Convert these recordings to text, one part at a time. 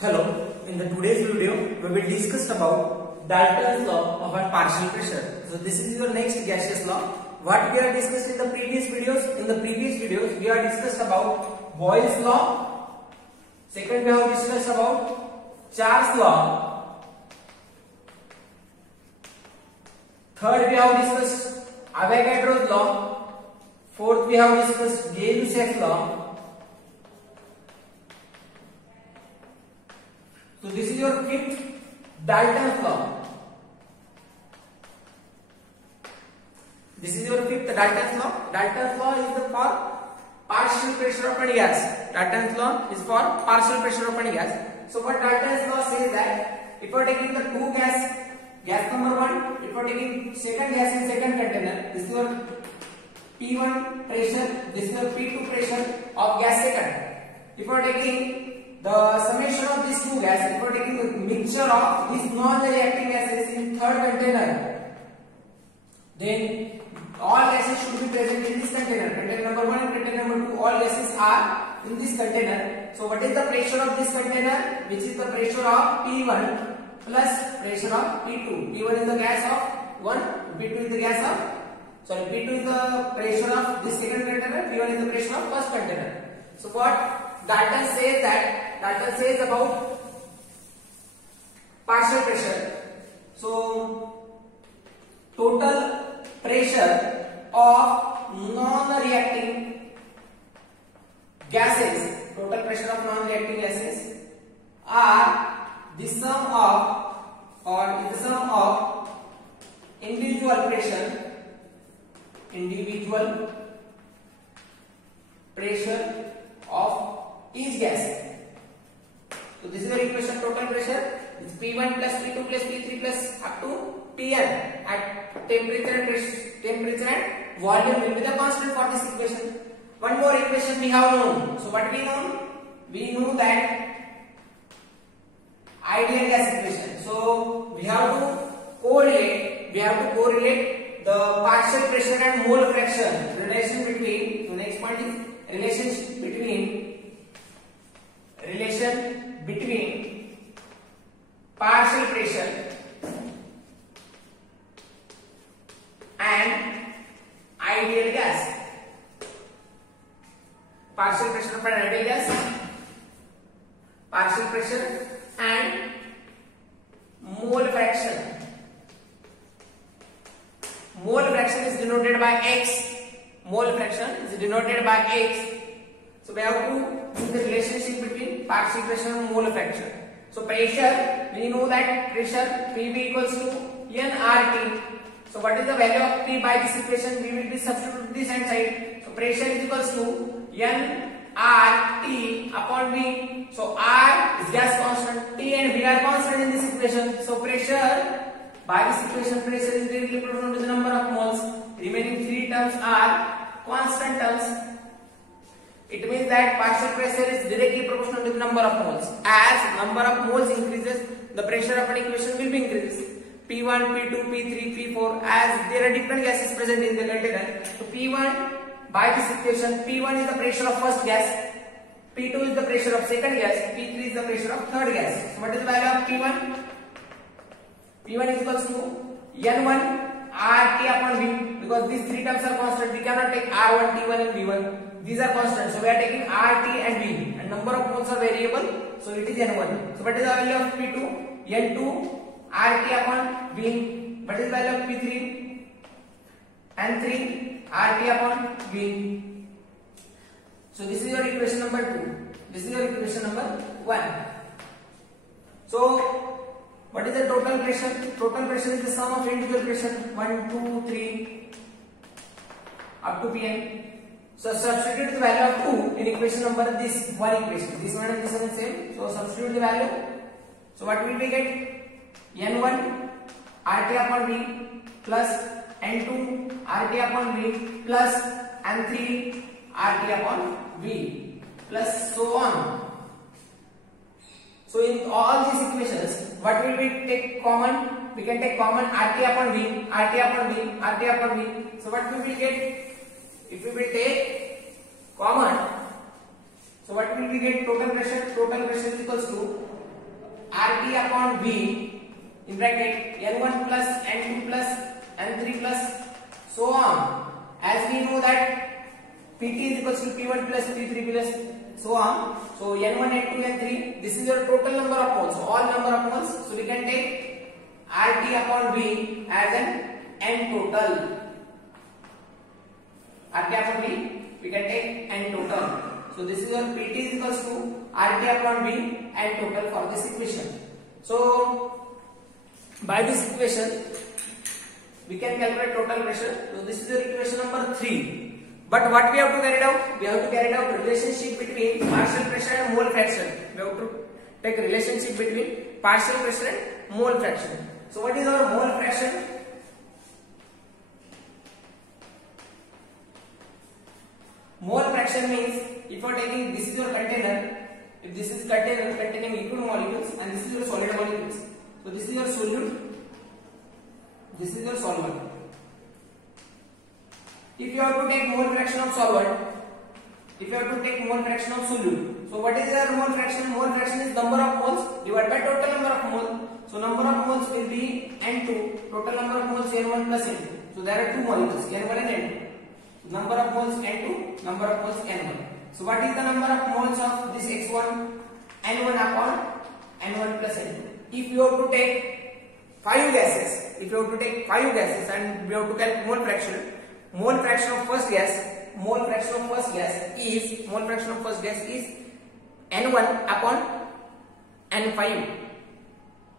Hello, in the today's video we will discuss about Dalton's law of a partial pressure. So this is your next gaseous law. What we have discussed in the previous videos? In the previous videos we have discussed about Boyle's law. Second we have discussed about Charles law. Third we have discussed Avogadro's law. Fourth we have discussed Gay-Lussac's law. So this is your fifth Dalton's law. This is your fifth Dalton's law. Dalton's law is the for partial pressure of a gas. Dalton's law is for partial pressure of a gas. So what Dalton's law says that if you are taking the two gas number 1, if you are taking second gas in second container, this is your P1 pressure, this is your P2 pressure of gas second. If you are taking the summation of these two gases, if you are taking the mixture of these non-reacting gases in third container, then all gases should be present in this container. Container number 1 and container number 2, all gases are in this container. So what is the pressure of this container? Which is the pressure of P1 plus pressure of P2. P1 is the gas of 1, P2 is the gas of, P2 is the pressure of this second container, P1 is the pressure of first container. So what Dalton says that, Dalton says about partial pressure. So total pressure of non-reacting gases, total pressure of non-reacting gases are the sum of, or is the sum of individual pressure of each gas. So this is the equation. Total pressure is P1 plus P2 plus P3 plus up to Pn at temperature and volume will be the constant for this equation. One more equation we have known. So what we know? We know that ideal gas equation. So we have to correlate the partial pressure and mole fraction relation between. So next point is relation between partial pressure and ideal gas. Partial pressure of an ideal gas, partial pressure and mole fraction. Mole fraction is denoted by X. Mole fraction is denoted by X. So we have to use the relationship between partial pressure and mole fraction. So pressure, we know that pressure PV equals to nRT. So what is the value of P by this equation? We will be substitute this hand side. So pressure is equals to nRT upon V. So R is gas constant, T and V are constant in this equation. So pressure by this equation, pressure is directly proportional to the number of moles. Remaining three terms are constant terms. It means that partial pressure is directly proportional to the number of moles. As number of moles increases, the pressure of an equation will be increased. P1, P2, P3, P4, as there are different gases present in the container. So P1 by this equation, P1 is the pressure of first gas, P2 is the pressure of second gas, P3 is the pressure of third gas. So what is the value of P1? P1 is equals to N1 RT upon V, because these three terms are constant. We cannot take R1, T1 and V1. These are constant. So we are taking RT and V, and number of moles are variable. So it is N1. So what is the value of P2? N2 RT upon V. What is the value of P3? N3 RT upon V. So this is your equation number 2. This is your equation number 1. So what is the total pressure? Total pressure is the sum of individual pressure 1, 2, 3 up to Pn. So substitute the value of 2 in equation number this one equation. This one and this one is same. So substitute the value. So what will we get? N1 RT upon V plus N2 RT upon V plus N3 RT upon V plus so on. So in all these equations, what will we take common? We can take common RT upon V, RT upon V, RT upon V. So what we will get? If we will take common, so what will we get? Total pressure is equals to RT upon V in bracket N1 plus N2 plus N3 plus so on. As we know that PT is equals to P1 plus P3 plus so on. So N1, N2, N3, this is your total number of moles, all number of moles. So we can take RT upon V as an N total. RT upon V, we can take N total. So this is your PT is equals to RT upon V N total for this equation. So by this equation, we can calculate total pressure. So this is your equation number 3. But what we have to carry out? We have to carry out relationship between partial pressure and mole fraction. We have to take relationship between partial pressure and mole fraction. So what is our mole fraction? Mole fraction means if you are taking, this is your container, if this is container containing liquid molecules and this is your solid molecules. So this is your solute, this is your solvent. If you have to take mole fraction of solvent, if you have to take mole fraction of solute, so what is your mole fraction? Mole fraction is number of moles divided by total number of moles. So number of moles will be N2, total number of moles N1 plus N2. So there are two molecules N1 and N2. Number of moles N2, number of moles N1. So what is the number of moles of this X1? N1 upon N1 plus N2. If you have to take 5 gases, and we have to calculate mole fraction of first gas is N1 upon N5.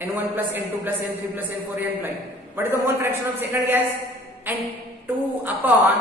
N1 plus N2 plus N3 plus N4 N5. What is the mole fraction of second gas? N2 upon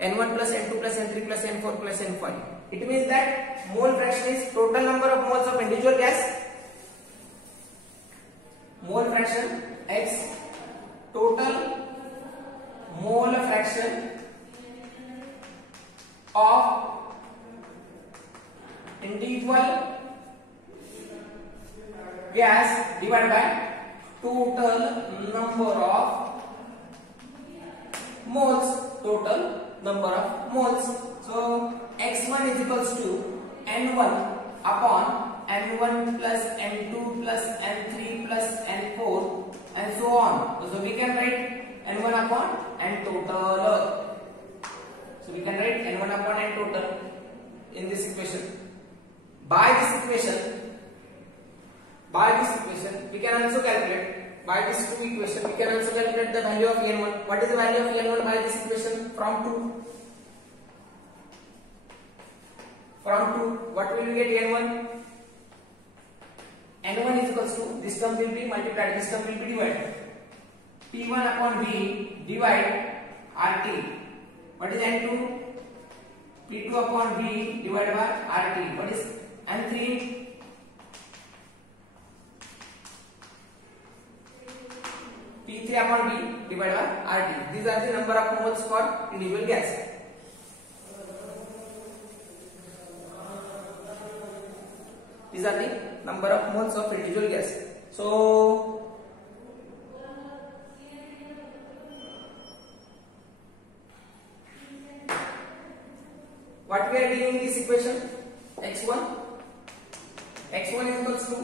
N1 plus N2 plus N3 plus N4 plus N5. It means that mole fraction is total number of moles of individual gas. Mole fraction X, total mole fraction of individual gas divided by total number of moles. So X1 is equals to N1 upon N1 plus N2 plus N3 plus N4 and so on. So we can write N1 upon N total. So we can write N1 upon N total in this equation. By this equation, we can also calculate. By these two equations, we can also calculate the value of N1. What is the value of N1 by this equation? From 2. What will we get N1? N1 is equals to, this term will be multiplied, this term will be divided. P1 upon V divide RT. What is N2? P2 upon V divided by RT. What is N3? P3 upon V divided by RT. These are the number of moles for individual gas. These are the number of moles of individual gas. So what we are getting in this equation? X1 is equals to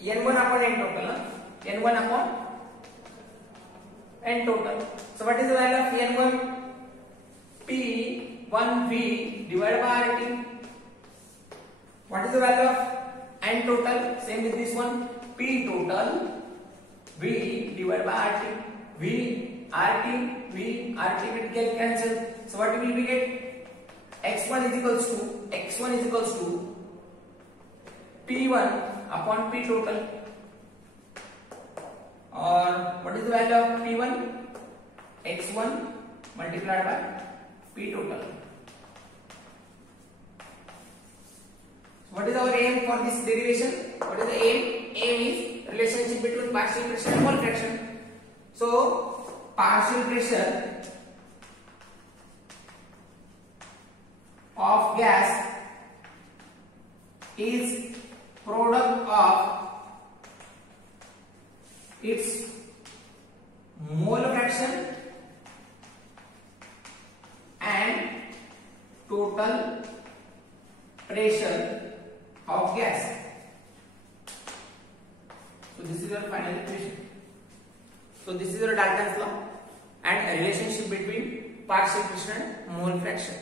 N1 upon N total. N1 upon N total. So what is the value of N1? P1V divided by RT. What is the value of N total? Same with this one. P total V divided by RT. V will get cancelled. So what will we get? X1 is equals to P1 upon P total. Or what is the value of P1? X1 multiplied by P total. What is our aim for this derivation? What is the aim? Aim is relationship between partial pressure and mole fraction. So partial pressure of gas is product of its mole fraction and total pressure of gas. So this is your final equation. So this is your Dalton's law and a relationship between partial fraction and mole fraction.